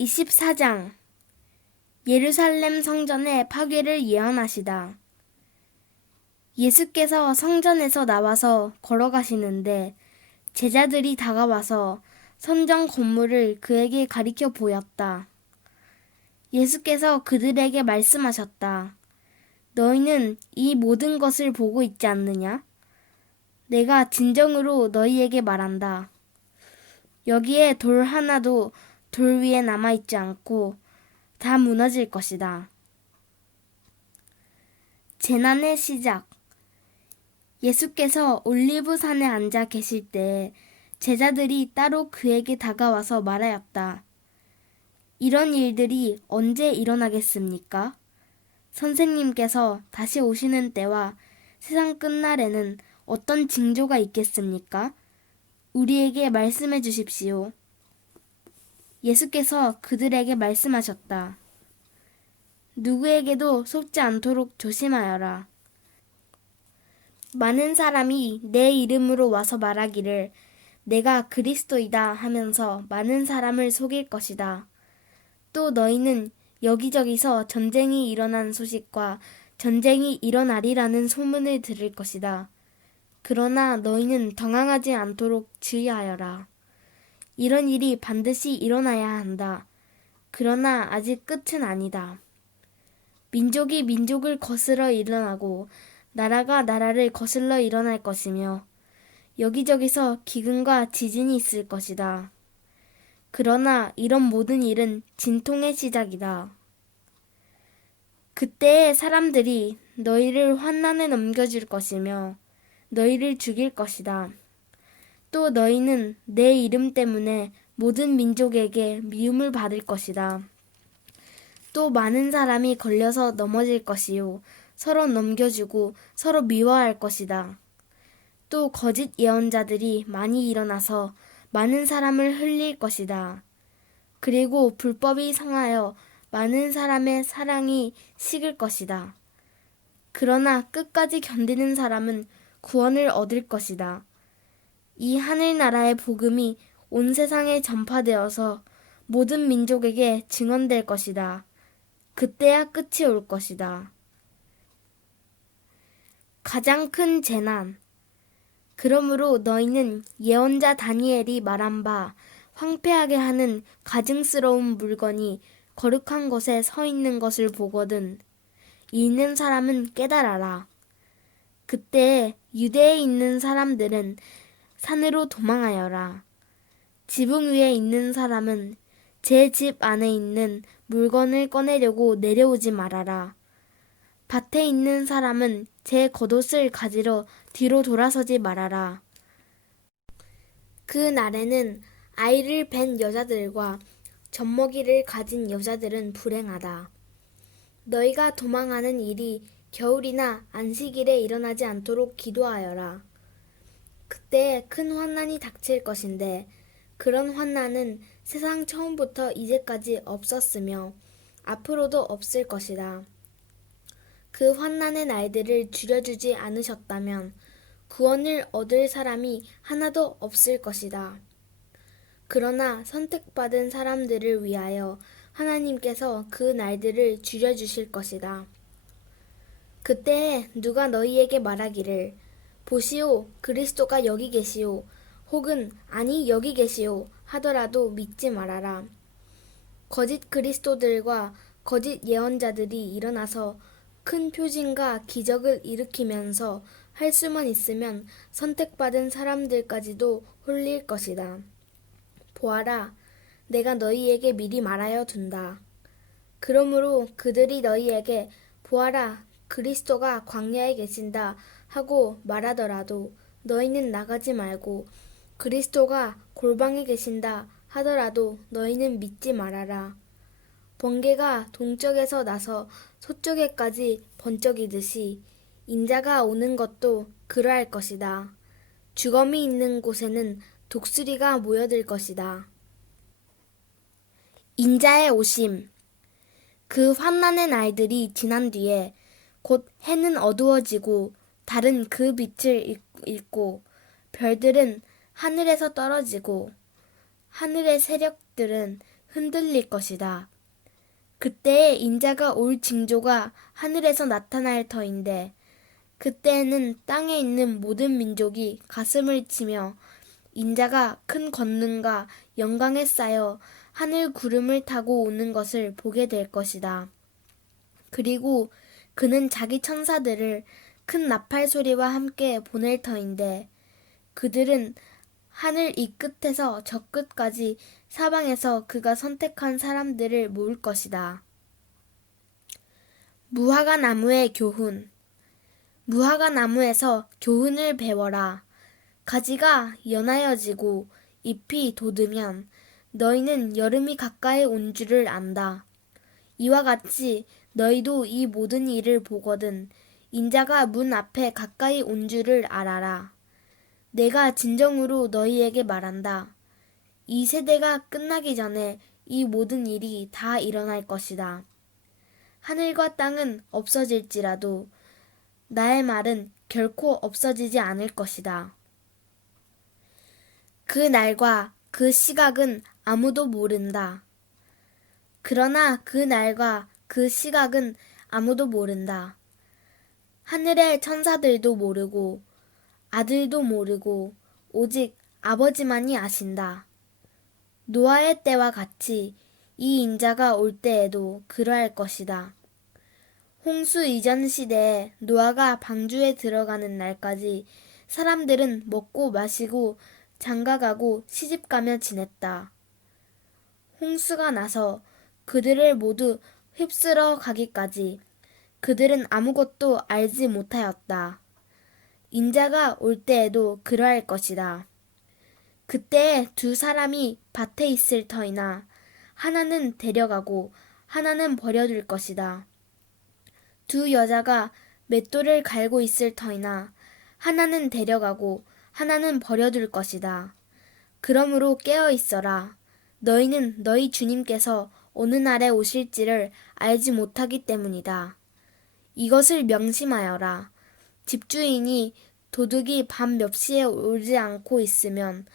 24장 예루살렘 성전의 파괴를 예언하시다. 예수께서 성전에서 나와서 걸어가시는데 제자들이 다가와서 성전 건물을 그에게 가리켜 보였다. 예수께서 그들에게 말씀하셨다. 너희는 이 모든 것을 보고 있지 않느냐? 내가 진정으로 너희에게 말한다. 여기에 돌 하나도 돌 위에 남아있지 않고 다 무너질 것이다. 재난의 시작. 예수께서 올리브산에 앉아 계실 때 제자들이 따로 그에게 다가와서 말하였다. 이런 일들이 언제 일어나겠습니까? 선생님께서 다시 오시는 때와 세상 끝날에는 어떤 징조가 있겠습니까? 우리에게 말씀해 주십시오. 예수께서 그들에게 말씀하셨다. 누구에게도 속지 않도록 조심하여라. 많은 사람이 내 이름으로 와서 말하기를 내가 그리스도이다 하면서 많은 사람을 속일 것이다. 또 너희는 여기저기서 전쟁이 일어난 소식과 전쟁이 일어나리라는 소문을 들을 것이다. 그러나 너희는 당황하지 않도록 주의하여라. 이런 일이 반드시 일어나야 한다. 그러나 아직 끝은 아니다. 민족이 민족을 거스러 일어나고 나라가 나라를 거슬러 일어날 것이며 여기저기서 기근과 지진이 있을 것이다. 그러나 이런 모든 일은 진통의 시작이다. 그때에 사람들이 너희를 환난에 넘겨줄 것이며 너희를 죽일 것이다. 또 너희는 내 이름 때문에 모든 민족에게 미움을 받을 것이다. 또 많은 사람이 걸려서 넘어질 것이요. 서로 넘겨주고 서로 미워할 것이다. 또 거짓 예언자들이 많이 일어나서 많은 사람을 흘릴 것이다. 그리고 불법이 성하여 많은 사람의 사랑이 식을 것이다. 그러나 끝까지 견디는 사람은 구원을 얻을 것이다. 이 하늘나라의 복음이 온 세상에 전파되어서 모든 민족에게 증언될 것이다. 그때야 끝이 올 것이다. 가장 큰 재난. 그러므로 너희는 예언자 다니엘이 말한 바 황폐하게 하는 가증스러운 물건이 거룩한 곳에 서 있는 것을 보거든. 읽는 사람은 깨달아라. 그때 유대에 있는 사람들은 산으로 도망하여라. 지붕 위에 있는 사람은 제 집 안에 있는 물건을 꺼내려고 내려오지 말아라. 밭에 있는 사람은 제 겉옷을 가지러 뒤로 돌아서지 말아라. 그 날에는 아이를 뵌 여자들과 젖먹이를 가진 여자들은 불행하다. 너희가 도망하는 일이 겨울이나 안식일에 일어나지 않도록 기도하여라. 그때 큰 환난이 닥칠 것인데 그런 환난은 세상 처음부터 이제까지 없었으며 앞으로도 없을 것이다. 그 환난의 날들을 줄여주지 않으셨다면 구원을 얻을 사람이 하나도 없을 것이다. 그러나 선택받은 사람들을 위하여 하나님께서 그 날들을 줄여주실 것이다. 그때에 누가 너희에게 말하기를 보시오 그리스도가 여기 계시오 혹은 아니 여기 계시오 하더라도 믿지 말아라. 거짓 그리스도들과 거짓 예언자들이 일어나서 큰 표징과 기적을 일으키면서 할 수만 있으면 선택받은 사람들까지도 홀릴 것이다. 보아라, 내가 너희에게 미리 말하여 둔다. 그러므로 그들이 너희에게 보아라, 그리스도가 광야에 계신다 하고 말하더라도 너희는 나가지 말고 그리스도가 골방에 계신다 하더라도 너희는 믿지 말아라. 번개가 동쪽에서 나서 서쪽에까지 번쩍이듯이 인자가 오는 것도 그러할 것이다. 주검이 있는 곳에는 독수리가 모여들 것이다. 인자의 오심. 그 환난의 날들이 지난 뒤에 곧 해는 어두워지고 달은 그 빛을 잃고 별들은 하늘에서 떨어지고 하늘의 세력들은 흔들릴 것이다. 그때에 인자가 올 징조가 하늘에서 나타날 터인데 그때에는 땅에 있는 모든 민족이 가슴을 치며 인자가 큰 권능과 영광에 쌓여 하늘 구름을 타고 오는 것을 보게 될 것이다. 그리고 그는 자기 천사들을 큰 나팔 소리와 함께 보낼 터인데 그들은 하늘 이 끝에서 저 끝까지 사방에서 그가 선택한 사람들을 모을 것이다. 무화과 나무의 교훈. 무화과 나무에서 교훈을 배워라. 가지가 연하여지고 잎이 돋으면 너희는 여름이 가까이 온 줄을 안다. 이와 같이 너희도 이 모든 일을 보거든 인자가 문 앞에 가까이 온 줄을 알아라. 내가 진정으로 너희에게 말한다. 이 세대가 끝나기 전에 이 모든 일이 다 일어날 것이다. 하늘과 땅은 없어질지라도 나의 말은 결코 없어지지 않을 것이다. 그 날과 그 시각은 아무도 모른다. 그러나 그 날과 그 시각은 아무도 모른다. 하늘의 천사들도 모르고 아들도 모르고 오직 아버지만이 아신다. 노아의 때와 같이 이 인자가 올 때에도 그러할 것이다. 홍수 이전 시대에 노아가 방주에 들어가는 날까지 사람들은 먹고 마시고 장가가고 시집가며 지냈다. 홍수가 나서 그들을 모두 휩쓸어 가기까지 그들은 아무것도 알지 못하였다. 인자가 올 때에도 그러할 것이다. 그때에 두 사람이 밭에 있을 터이나 하나는 데려가고 하나는 버려둘 것이다. 두 여자가 맷돌을 갈고 있을 터이나 하나는 데려가고 하나는 버려둘 것이다. 그러므로 깨어 있어라. 너희는 너희 주님께서 어느 날에 오실지를 알지 못하기 때문이다. 이것을 명심하여라. 집주인이 도둑이 밤 몇 시에 오지 않고 있으면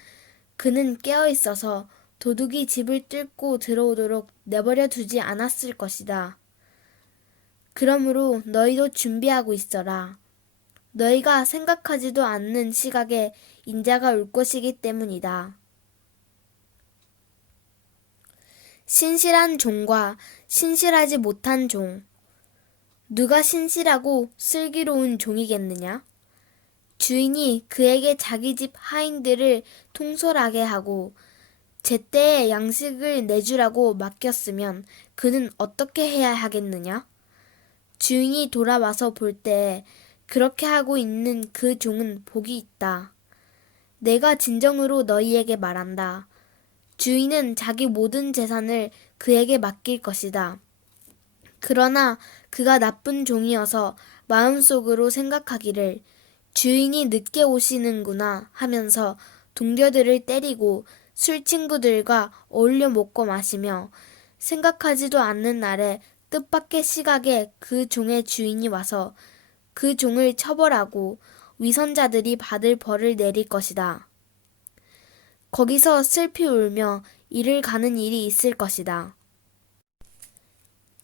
그는 깨어 있어서 도둑이 집을 뚫고 들어오도록 내버려 두지 않았을 것이다. 그러므로 너희도 준비하고 있어라. 너희가 생각하지도 않는 시각에 인자가 올 것이기 때문이다. 신실한 종과 신실하지 못한 종. 누가 신실하고 슬기로운 종이겠느냐? 주인이 그에게 자기 집 하인들을 통솔하게 하고 제때에 양식을 내주라고 맡겼으면 그는 어떻게 해야 하겠느냐? 주인이 돌아와서 볼 때에 그렇게 하고 있는 그 종은 복이 있다. 내가 진정으로 너희에게 말한다. 주인은 자기 모든 재산을 그에게 맡길 것이다. 그러나 그가 나쁜 종이어서 마음속으로 생각하기를 주인이 늦게 오시는구나 하면서 동료들을 때리고 술 친구들과 어울려 먹고 마시며 생각하지도 않는 날에 뜻밖의 시각에 그 종의 주인이 와서 그 종을 처벌하고 위선자들이 받을 벌을 내릴 것이다. 거기서 슬피 울며 이를 가는 일이 있을 것이다.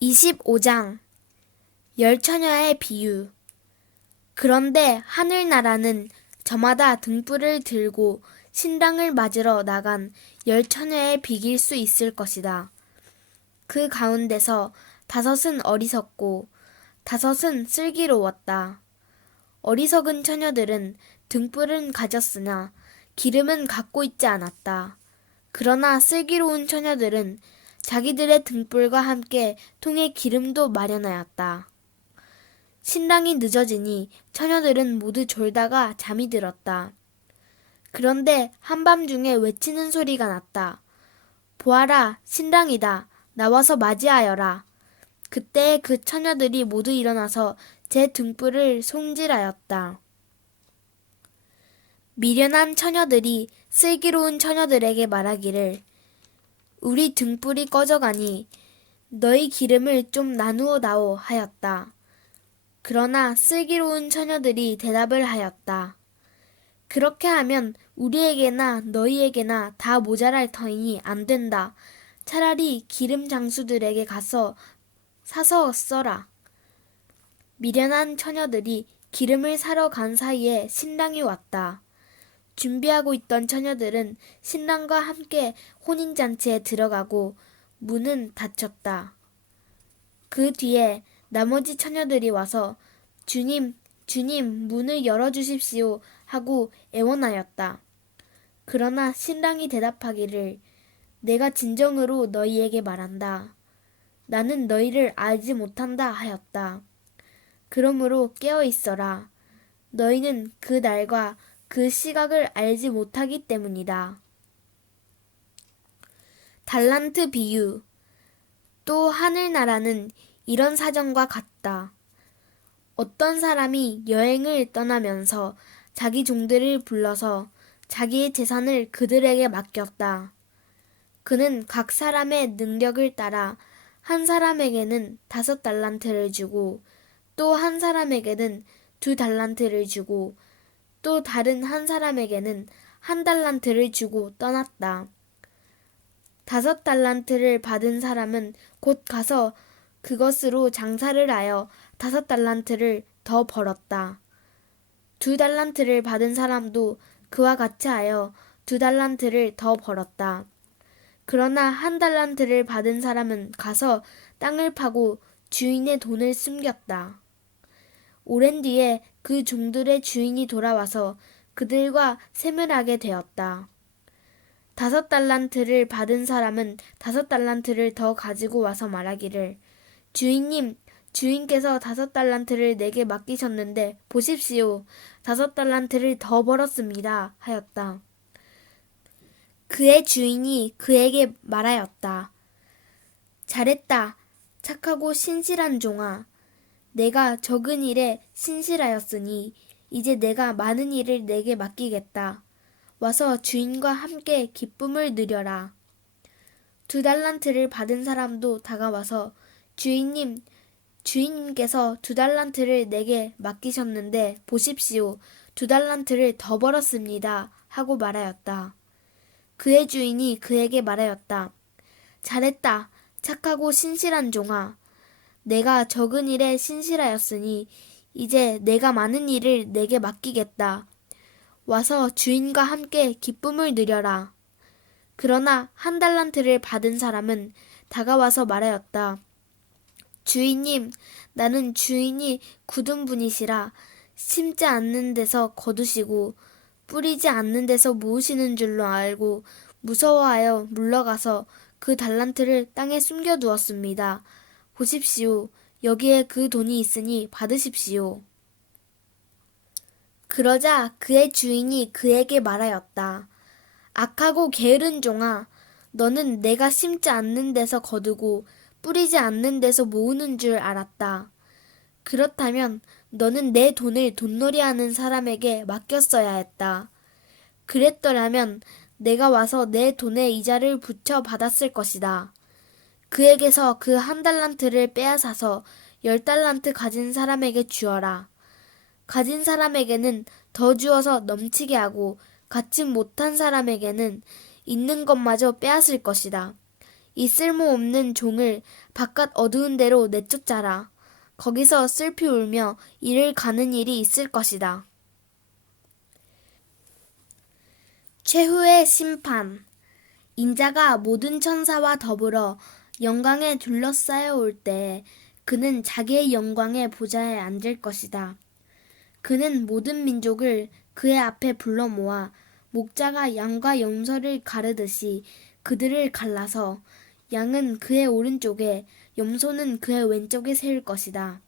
25장 열처녀의 비유. 그런데 하늘나라는 저마다 등불을 들고 신랑을 맞으러 나간 열처녀의 비길 수 있을 것이다. 그 가운데서 5은 어리석고 5은 슬기로웠다. 어리석은 처녀들은 등불은 가졌으나 기름은 갖고 있지 않았다. 그러나 슬기로운 처녀들은 자기들의 등불과 함께 통에 기름도 마련하였다. 신랑이 늦어지니 처녀들은 모두 졸다가 잠이 들었다. 그런데 한밤중에 외치는 소리가 났다. 보아라, 신랑이다. 나와서 맞이하여라. 그때 그 처녀들이 모두 일어나서 제 등불을 손질하였다. 미련한 처녀들이 슬기로운 처녀들에게 말하기를 우리 등불이 꺼져가니 너희 기름을 좀 나누어 다오 하였다. 그러나 슬기로운 처녀들이 대답을 하였다. 그렇게 하면 우리에게나 너희에게나 다 모자랄 터이니 안 된다. 차라리 기름 장수들에게 가서 사서 써라. 미련한 처녀들이 기름을 사러 간 사이에 신랑이 왔다. 준비하고 있던 처녀들은 신랑과 함께 혼인잔치에 들어가고 문은 닫혔다. 그 뒤에 나머지 처녀들이 와서 주님, 주님, 문을 열어주십시오 하고 애원하였다. 그러나 신랑이 대답하기를 내가 진정으로 너희에게 말한다. 나는 너희를 알지 못한다 하였다. 그러므로 깨어 있어라. 너희는 그 날과 그 시각을 알지 못하기 때문이다. 달란트 비유. 또 하늘나라는 이런 사정과 같다. 어떤 사람이 여행을 떠나면서 자기 종들을 불러서 자기의 재산을 그들에게 맡겼다. 그는 각 사람의 능력을 따라 한 사람에게는 5달란트를 주고 또 한 사람에게는 2달란트를 주고 또 다른 한 사람에게는 1달란트를 주고 떠났다. 5달란트를 받은 사람은 곧 가서 그것으로 장사를 하여 5달란트를 더 벌었다. 2달란트를 받은 사람도 그와 같이 하여 2달란트를 더 벌었다. 그러나 1달란트를 받은 사람은 가서 땅을 파고 주인의 돈을 숨겼다. 오랜 뒤에 그 종들의 주인이 돌아와서 그들과 세문하게 되었다. 5달란트를 받은 사람은 5달란트를 더 가지고 와서 말하기를 주인님, 주인께서 5달란트를 내게 맡기셨는데 보십시오. 5달란트를 더 벌었습니다. 하였다. 그의 주인이 그에게 말하였다. 잘했다. 착하고 신실한 종아. 내가 적은 일에 신실하였으니 이제 내가 많은 일을 내게 맡기겠다. 와서 주인과 함께 기쁨을 누려라. 2달란트를 받은 사람도 다가와서 주인님, 주인님께서 2달란트를 내게 맡기셨는데 보십시오. 2달란트를 더 벌었습니다. 하고 말하였다. 그의 주인이 그에게 말하였다. 잘했다. 착하고 신실한 종아. 내가 적은 일에 신실하였으니 이제 내가 많은 일을 내게 맡기겠다. 와서 주인과 함께 기쁨을 누려라. 그러나 1달란트를 받은 사람은 다가와서 말하였다. 주인님, 나는 주인이 굳은 분이시라 심지 않는 데서 거두시고 뿌리지 않는 데서 모으시는 줄로 알고 무서워하여 물러가서 그 달란트를 땅에 숨겨두었습니다. 보십시오. 여기에 그 돈이 있으니 받으십시오. 그러자 그의 주인이 그에게 말하였다. 악하고 게으른 종아, 너는 내가 심지 않는 데서 거두고 뿌리지 않는 데서 모으는 줄 알았다. 그렇다면 너는 내 돈을 돈놀이하는 사람에게 맡겼어야 했다. 그랬더라면 내가 와서 내 돈에 이자를 붙여 받았을 것이다. 그에게서 그 1달란트를 빼앗아서 10달란트 가진 사람에게 주어라. 가진 사람에게는 더 주어서 넘치게 하고 갖지 못한 사람에게는 있는 것마저 빼앗을 것이다. 이 쓸모없는 종을 바깥 어두운 데로 내쫓아라. 거기서 슬피 울며 이를 가는 일이 있을 것이다. 최후의 심판. 인자가 모든 천사와 더불어 영광에 둘러싸여 올 때 그는 자기의 영광의 보좌에 앉을 것이다. 그는 모든 민족을 그의 앞에 불러 모아 목자가 양과 염소를 가르듯이 그들을 갈라서 양은 그의 오른쪽에 염소는 그의 왼쪽에 세울 것이다.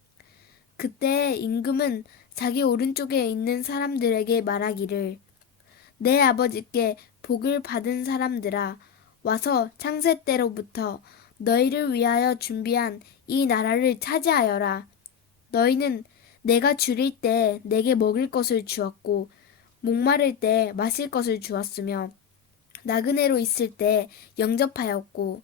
그때 임금은 자기 오른쪽에 있는 사람들에게 말하기를 내 아버지께 복을 받은 사람들아 와서 창세 때로부터 너희를 위하여 준비한 이 나라를 차지하여라. 너희는 내가 줄일 때 내게 먹을 것을 주었고 목마를 때 마실 것을 주었으며 나그네로 있을 때 영접하였고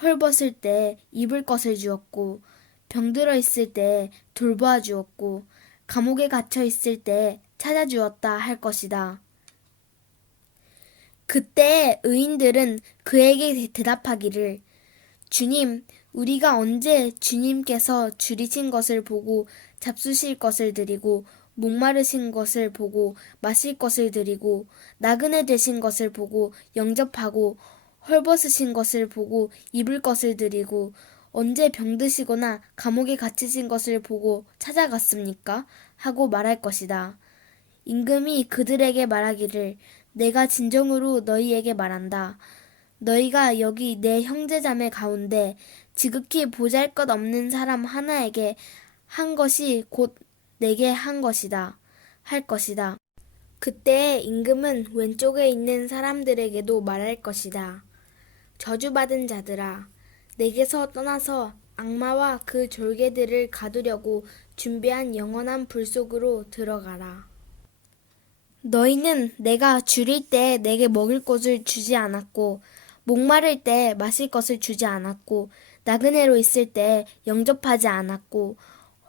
헐벗을 때 입을 것을 주었고 병들어 있을 때 돌보아 주었고 감옥에 갇혀 있을 때 찾아주었다 할 것이다. 그때 의인들은 그에게 대답하기를 주님, 우리가 언제 주님께서 줄이신 것을 보고 잡수실 것을 드리고 목마르신 것을 보고 마실 것을 드리고 나그네 되신 것을 보고 영접하고 헐벗으신 것을 보고 입을 것을 드리고 언제 병드시거나 감옥에 갇히신 것을 보고 찾아갔습니까? 하고 말할 것이다. 임금이 그들에게 말하기를 내가 진정으로 너희에게 말한다. 너희가 여기 내 형제자매 가운데 지극히 보잘것없는 사람 하나에게 한 것이 곧 내게 한 것이다. 할 것이다. 그때 임금은 왼쪽에 있는 사람들에게도 말할 것이다. 저주받은 자들아, 내게서 떠나서 악마와 그 졸개들을 가두려고 준비한 영원한 불 속으로 들어가라. 너희는 내가 줄일 때 내게 먹을 것을 주지 않았고 목마를 때 마실 것을 주지 않았고 나그네로 있을 때 영접하지 않았고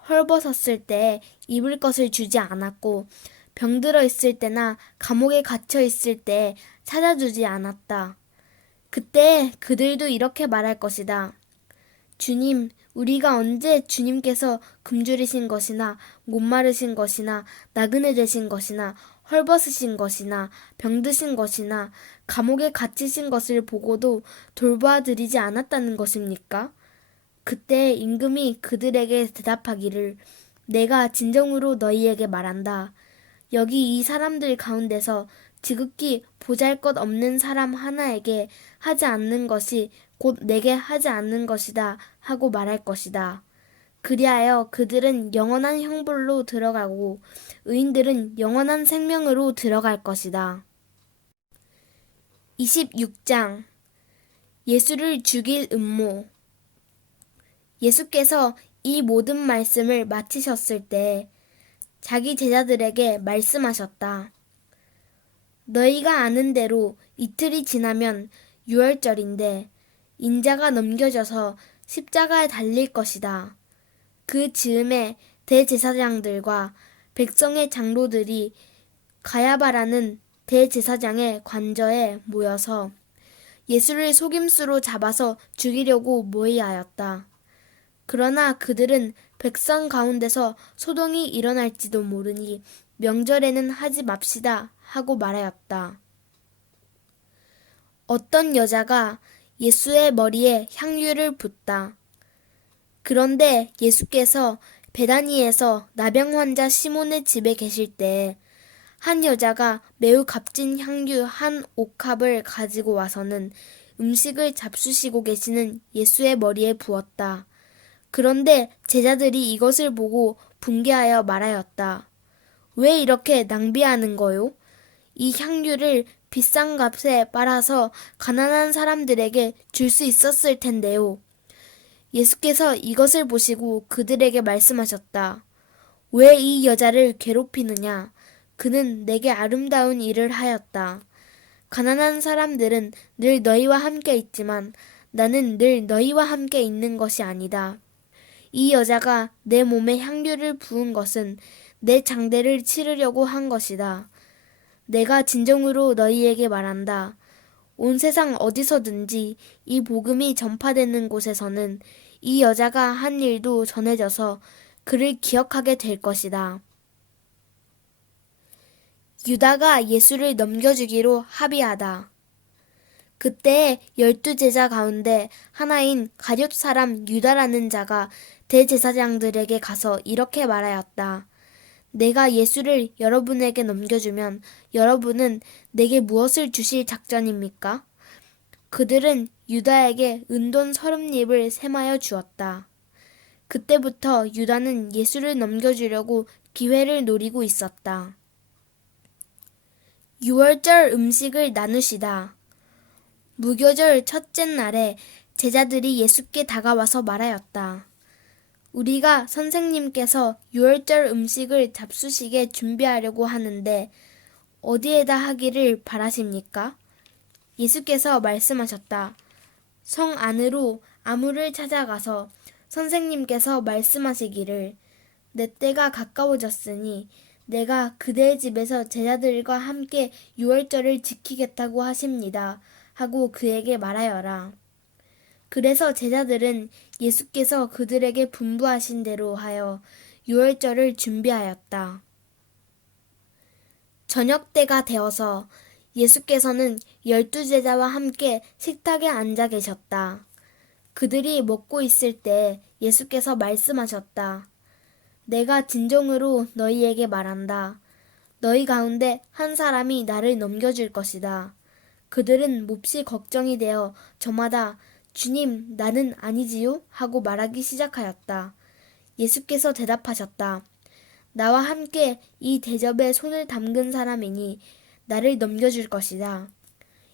헐벗었을 때 입을 것을 주지 않았고 병들어 있을 때나 감옥에 갇혀 있을 때 찾아주지 않았다. 그때 그들도 이렇게 말할 것이다. 주님, 우리가 언제 주님께서 굶주리신 것이나 목마르신 것이나 나그네 되신 것이나 헐벗으신 것이나 병드신 것이나 감옥에 갇히신 것을 보고도 돌봐드리지 않았다는 것입니까? 그때 임금이 그들에게 대답하기를 내가 진정으로 너희에게 말한다. 여기 이 사람들 가운데서 지극히 보잘것없는 사람 하나에게 하지 않는 것이 곧 내게 하지 않는 것이다 하고 말할 것이다. 그리하여 그들은 영원한 형벌로 들어가고 의인들은 영원한 생명으로 들어갈 것이다. 26장 예수를 죽일 음모. 예수께서 이 모든 말씀을 마치셨을 때 자기 제자들에게 말씀하셨다. 너희가 아는 대로 이틀이 지나면 유월절인데 인자가 넘겨져서 십자가에 달릴 것이다. 그 즈음에 대제사장들과 백성의 장로들이 가야바라는 대제사장의 관저에 모여서 예수를 속임수로 잡아서 죽이려고 모의하였다. 그러나 그들은 백성 가운데서 소동이 일어날지도 모르니 명절에는 하지 맙시다 하고 말하였다. 어떤 여자가 예수의 머리에 향유를 붓다. 그런데 예수께서 베다니에서 나병 환자 시몬의 집에 계실 때 한 여자가 매우 값진 향유 한 옥합을 가지고 와서는 음식을 잡수시고 계시는 예수의 머리에 부었다. 그런데 제자들이 이것을 보고 분개하여 말하였다. 왜 이렇게 낭비하는 거요? 이 향유를 비싼 값에 빨아서 가난한 사람들에게 줄 수 있었을 텐데요. 예수께서 이것을 보시고 그들에게 말씀하셨다. 왜 이 여자를 괴롭히느냐? 그는 내게 아름다운 일을 하였다. 가난한 사람들은 늘 너희와 함께 있지만 나는 늘 너희와 함께 있는 것이 아니다. 이 여자가 내 몸에 향유를 부은 것은 내 장대를 치르려고 한 것이다. 내가 진정으로 너희에게 말한다. 온 세상 어디서든지 이 복음이 전파되는 곳에서는 이 여자가 한 일도 전해져서 그를 기억하게 될 것이다. 유다가 예수를 넘겨주기로 합의하다. 그때 12제자 가운데 하나인 가룟 사람 유다라는 자가 대제사장들에게 가서 이렇게 말하였다. 내가 예수를 여러분에게 넘겨주면 여러분은 내게 무엇을 주실 작전입니까? 그들은 유다에게 은돈 30립을 셈하여 주었다. 그때부터 유다는 예수를 넘겨주려고 기회를 노리고 있었다. 유월절 음식을 나누시다. 무교절 첫째 날에 제자들이 예수께 다가와서 말하였다. 우리가 선생님께서 유월절 음식을 잡수시게 준비하려고 하는데 어디에다 하기를 바라십니까? 예수께서 말씀하셨다. 성 안으로 아무를 찾아가서 선생님께서 말씀하시기를 내 때가 가까워졌으니 내가 그대의 집에서 제자들과 함께 유월절을 지키겠다고 하십니다. 하고 그에게 말하여라. 그래서 제자들은 예수께서 그들에게 분부하신 대로 하여 유월절을 준비하였다. 저녁 때가 되어서 예수께서는 12제자와 함께 식탁에 앉아 계셨다. 그들이 먹고 있을 때 예수께서 말씀하셨다. 내가 진정으로 너희에게 말한다. 너희 가운데 한 사람이 나를 넘겨줄 것이다. 그들은 몹시 걱정이 되어 저마다 주님, 나는 아니지요? 하고 말하기 시작하였다. 예수께서 대답하셨다. 나와 함께 이 대접에 손을 담근 사람이니 나를 넘겨줄 것이다.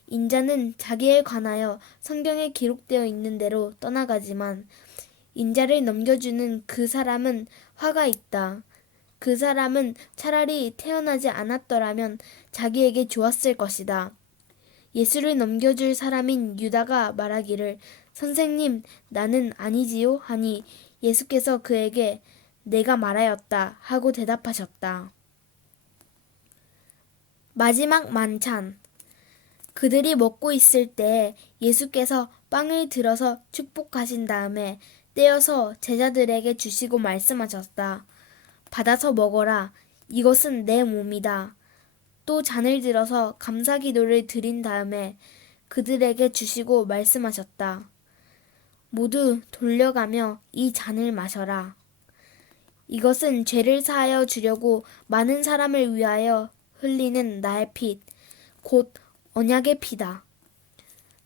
인자는 자기에 관하여 성경에 기록되어 있는 대로 떠나가지만 인자를 넘겨주는 그 사람은 화가 있다. 그 사람은 차라리 태어나지 않았더라면 자기에게 좋았을 것이다. 예수를 넘겨줄 사람인 유다가 말하기를 선생님, 나는 아니지요? 하니 예수께서 그에게 내가 말하였다 하고 대답하셨다. 마지막 만찬. 그들이 먹고 있을 때 예수께서 빵을 들어서 축복하신 다음에 떼어서 제자들에게 주시고 말씀하셨다. 받아서 먹어라. 이것은 내 몸이다. 또 잔을 들어서 감사 기도를 드린 다음에 그들에게 주시고 말씀하셨다. 모두 돌려가며 이 잔을 마셔라. 이것은 죄를 사하여 주려고 많은 사람을 위하여 흘리는 나의 피, 곧 언약의 피다.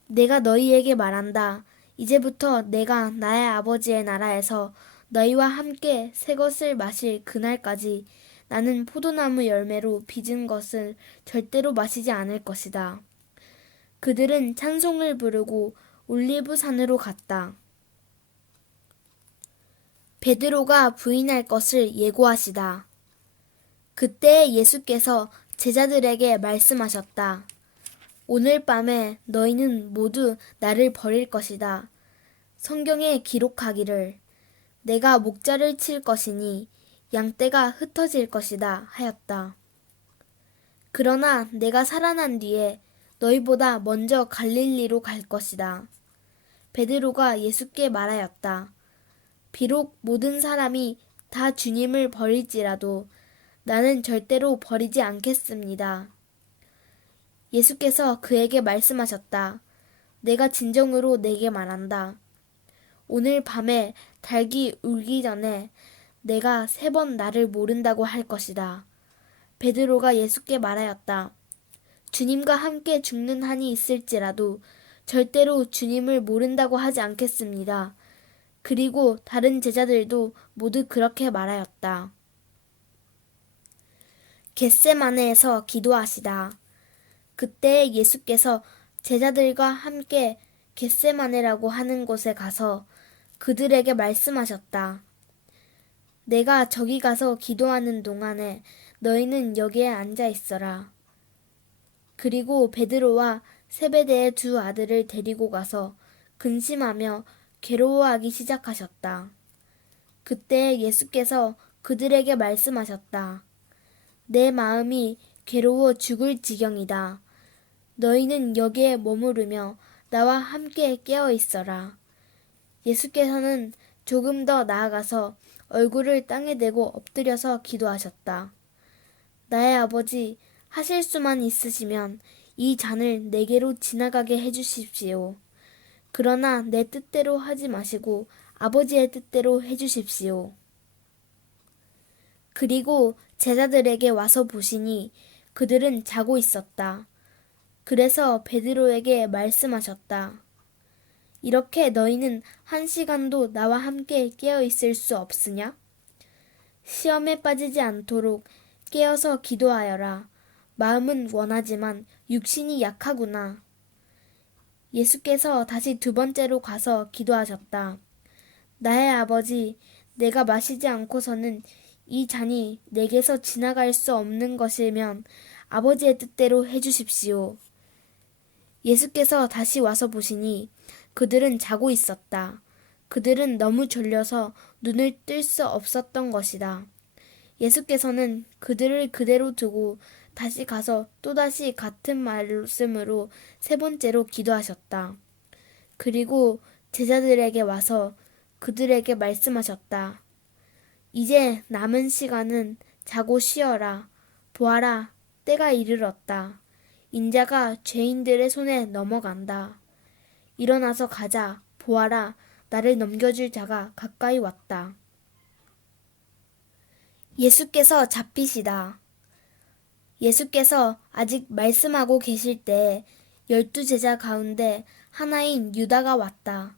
내가 너희에게 말한다. 이제부터 내가 나의 아버지의 나라에서 너희와 함께 새 것을 마실 그날까지 나는 포도나무 열매로 빚은 것을 절대로 마시지 않을 것이다. 그들은 찬송을 부르고 올리브 산으로 갔다. 베드로가 부인할 것을 예고하시다. 그때 예수께서 제자들에게 말씀하셨다. 오늘 밤에 너희는 모두 나를 버릴 것이다. 성경에 기록하기를 내가 목자를 칠 것이니 양떼가 흩어질 것이다 하였다. 그러나 내가 살아난 뒤에 너희보다 먼저 갈릴리로 갈 것이다. 베드로가 예수께 말하였다. 비록 모든 사람이 다 주님을 버릴지라도 나는 절대로 버리지 않겠습니다. 예수께서 그에게 말씀하셨다. 내가 진정으로 내게 말한다. 오늘 밤에 닭이 울기 전에 내가 3번 나를 모른다고 할 것이다. 베드로가 예수께 말하였다. 주님과 함께 죽는 한이 있을지라도 절대로 주님을 모른다고 하지 않겠습니다. 그리고 다른 제자들도 모두 그렇게 말하였다. 겟세마네에서 기도하시다. 그때 예수께서 제자들과 함께 겟세마네라고 하는 곳에 가서 그들에게 말씀하셨다. 내가 저기 가서 기도하는 동안에 너희는 여기에 앉아 있어라. 그리고 베드로와 세베대의 2 아들을 데리고 가서 근심하며 괴로워하기 시작하셨다. 그때 예수께서 그들에게 말씀하셨다. 내 마음이 괴로워 죽을 지경이다. 너희는 여기에 머무르며 나와 함께 깨어 있어라. 예수께서는 조금 더 나아가서 얼굴을 땅에 대고 엎드려서 기도하셨다. 나의 아버지, 하실 수만 있으시면 이 잔을 내게로 지나가게 해주십시오. 그러나 내 뜻대로 하지 마시고 아버지의 뜻대로 해주십시오. 그리고 제자들에게 와서 보시니 그들은 자고 있었다. 그래서 베드로에게 말씀하셨다. 이렇게 너희는 1시간도 나와 함께 깨어 있을 수 없으냐? 시험에 빠지지 않도록 깨어서 기도하여라. 마음은 원하지만 육신이 약하구나. 예수께서 다시 2번째로 가서 기도하셨다. 나의 아버지, 내가 마시지 않고서는 이 잔이 내게서 지나갈 수 없는 것이면 아버지의 뜻대로 해주십시오. 예수께서 다시 와서 보시니 그들은 자고 있었다. 그들은 너무 졸려서 눈을 뜰 수 없었던 것이다. 예수께서는 그들을 그대로 두고 다시 가서 또다시 같은 말씀으로 세 번째로 기도하셨다. 그리고 제자들에게 와서 그들에게 말씀하셨다. 이제 남은 시간은 자고 쉬어라. 보아라, 때가 이르렀다. 인자가 죄인들의 손에 넘어간다. 일어나서 가자. 보아라, 나를 넘겨줄 자가 가까이 왔다. 예수께서 잡히시다. 예수께서 아직 말씀하고 계실 때 12제자 가운데 하나인 유다가 왔다.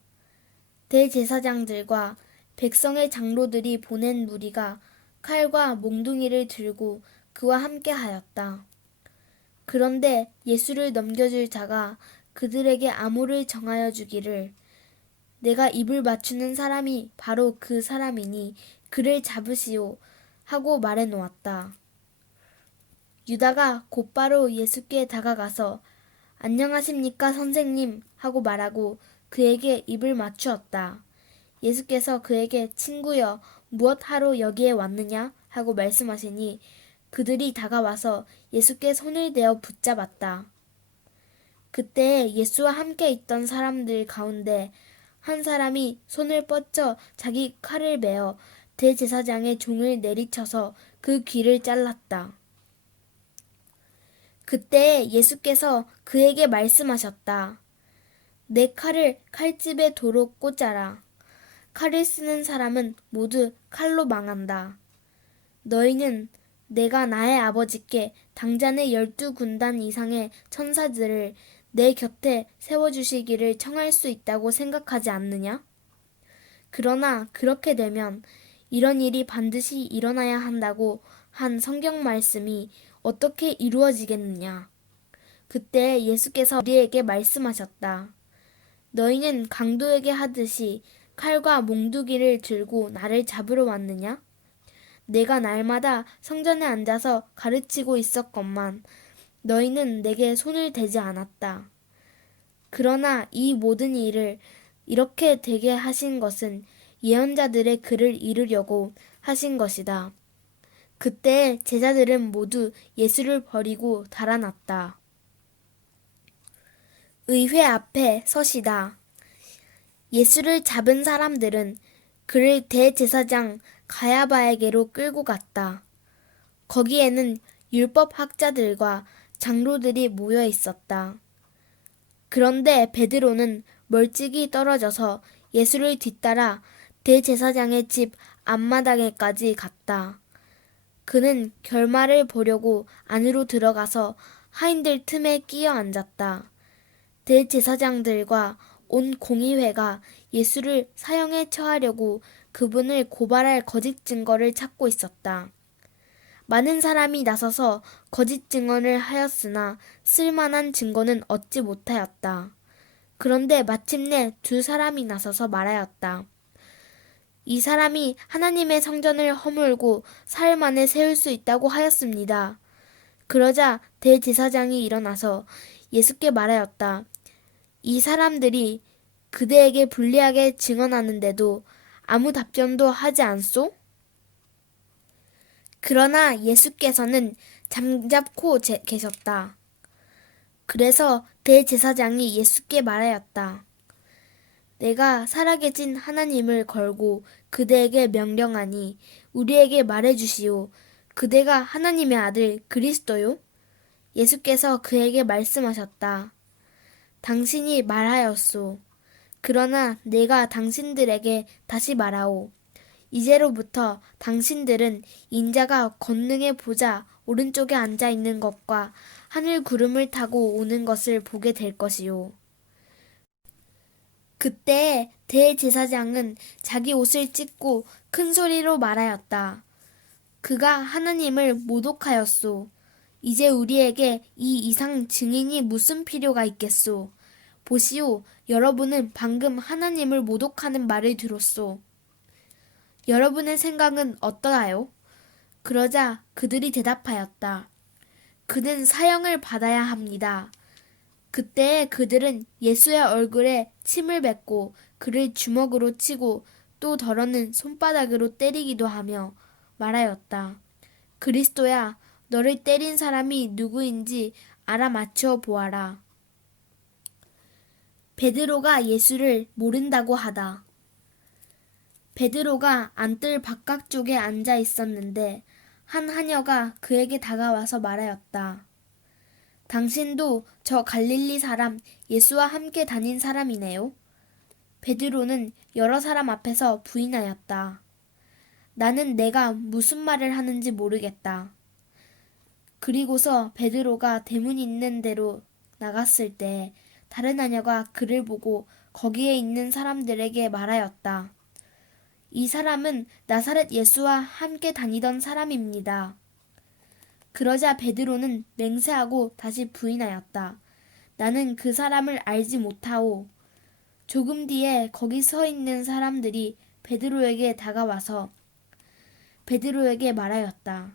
대제사장들과 백성의 장로들이 보낸 무리가 칼과 몽둥이를 들고 그와 함께 하였다. 그런데 예수를 넘겨줄 자가 그들에게 암호를 정하여 주기를 내가 입을 맞추는 사람이 바로 그 사람이니 그를 잡으시오 하고 말해 놓았다. 유다가 곧바로 예수께 다가가서 안녕하십니까 선생님 하고 말하고 그에게 입을 맞추었다. 예수께서 그에게 친구여 무엇 하러 여기에 왔느냐 하고 말씀하시니 그들이 다가와서 예수께 손을 대어 붙잡았다. 그때 예수와 함께 있던 사람들 가운데 한 사람이 손을 뻗쳐 자기 칼을 메어 대제사장의 종을 내리쳐서 그 귀를 잘랐다. 그때 예수께서 그에게 말씀하셨다. 내 칼을 칼집에 도로 꽂아라. 칼을 쓰는 사람은 모두 칼로 망한다. 너희는 내가 나의 아버지께 당장의 12군단 이상의 천사들을 내 곁에 세워주시기를 청할 수 있다고 생각하지 않느냐? 그러나 그렇게 되면 이런 일이 반드시 일어나야 한다고 한 성경 말씀이 어떻게 이루어지겠느냐? 그때 예수께서 우리에게 말씀하셨다. 너희는 강도에게 하듯이 칼과 몽두기를 들고 나를 잡으러 왔느냐? 내가 날마다 성전에 앉아서 가르치고 있었건만 너희는 내게 손을 대지 않았다. 그러나 이 모든 일을 이렇게 되게 하신 것은 예언자들의 글을 이루려고 하신 것이다. 그때 제자들은 모두 예수를 버리고 달아났다. 의회 앞에 서시다. 예수를 잡은 사람들은 그를 대제사장 가야바에게로 끌고 갔다. 거기에는 율법학자들과 장로들이 모여 있었다. 그런데 베드로는 멀찍이 떨어져서 예수를 뒤따라 대제사장의 집 앞마당에까지 갔다. 그는 결말을 보려고 안으로 들어가서 하인들 틈에 끼어 앉았다. 대제사장들과 온 공의회가 예수를 사형에 처하려고 그분을 고발할 거짓 증거를 찾고 있었다. 많은 사람이 나서서 거짓 증언을 하였으나 쓸만한 증거는 얻지 못하였다. 그런데 마침내 두 사람이 나서서 말하였다. 이 사람이 하나님의 성전을 허물고 사흘 만에 세울 수 있다고 하였습니다. 그러자 대제사장이 일어나서 예수께 말하였다. 이 사람들이 그대에게 불리하게 증언하는데도 아무 답변도 하지 않소? 그러나 예수께서는 잠잡고 계셨다. 그래서 대제사장이 예수께 말하였다. 내가 살아계신 하나님을 걸고 그대에게 명령하니 우리에게 말해주시오. 그대가 하나님의 아들 그리스도요? 예수께서 그에게 말씀하셨다. 당신이 말하였소. 그러나 내가 당신들에게 다시 말하오. 이제로부터 당신들은 인자가 권능의 보좌 오른쪽에 앉아 있는 것과 하늘 구름을 타고 오는 것을 보게 될 것이요. 그때 대제사장은 자기 옷을 찢고 큰 소리로 말하였다. 그가 하나님을 모독하였소. 이제 우리에게 이 이상 증인이 무슨 필요가 있겠소. 보시오, 여러분은 방금 하나님을 모독하는 말을 들었소. 여러분의 생각은 어떠하요? 그러자 그들이 대답하였다. 그는 사형을 받아야 합니다. 그때 그들은 예수의 얼굴에 침을 뱉고 그를 주먹으로 치고 또 더러는 손바닥으로 때리기도 하며 말하였다. 그리스도야, 너를 때린 사람이 누구인지 알아맞혀 보아라. 베드로가 예수를 모른다고 하다. 베드로가 안뜰 바깥쪽에 앉아 있었는데 한 하녀가 그에게 다가와서 말하였다. 당신도 저 갈릴리 사람 예수와 함께 다닌 사람이네요. 베드로는 여러 사람 앞에서 부인하였다. 나는 내가 무슨 말을 하는지 모르겠다. 그리고서 베드로가 대문 있는 데로 나갔을 때 다른 하녀가 그를 보고 거기에 있는 사람들에게 말하였다. 이 사람은 나사렛 예수와 함께 다니던 사람입니다. 그러자 베드로는 맹세하고 다시 부인하였다. 나는 그 사람을 알지 못하오. 조금 뒤에 거기 서 있는 사람들이 베드로에게 다가와서 베드로에게 말하였다.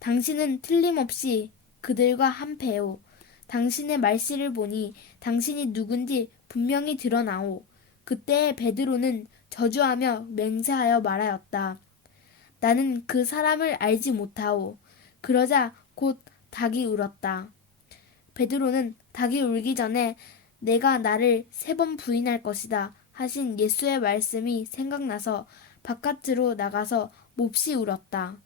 당신은 틀림없이 그들과 한패오. 당신의 말씨를 보니 당신이 누군지 분명히 드러나오. 그때 베드로는 저주하며 맹세하여 말하였다. 나는 그 사람을 알지 못하오. 그러자 곧 닭이 울었다. 베드로는 닭이 울기 전에 내가 나를 3번 부인할 것이다 하신 예수의 말씀이 생각나서 바깥으로 나가서 몹시 울었다.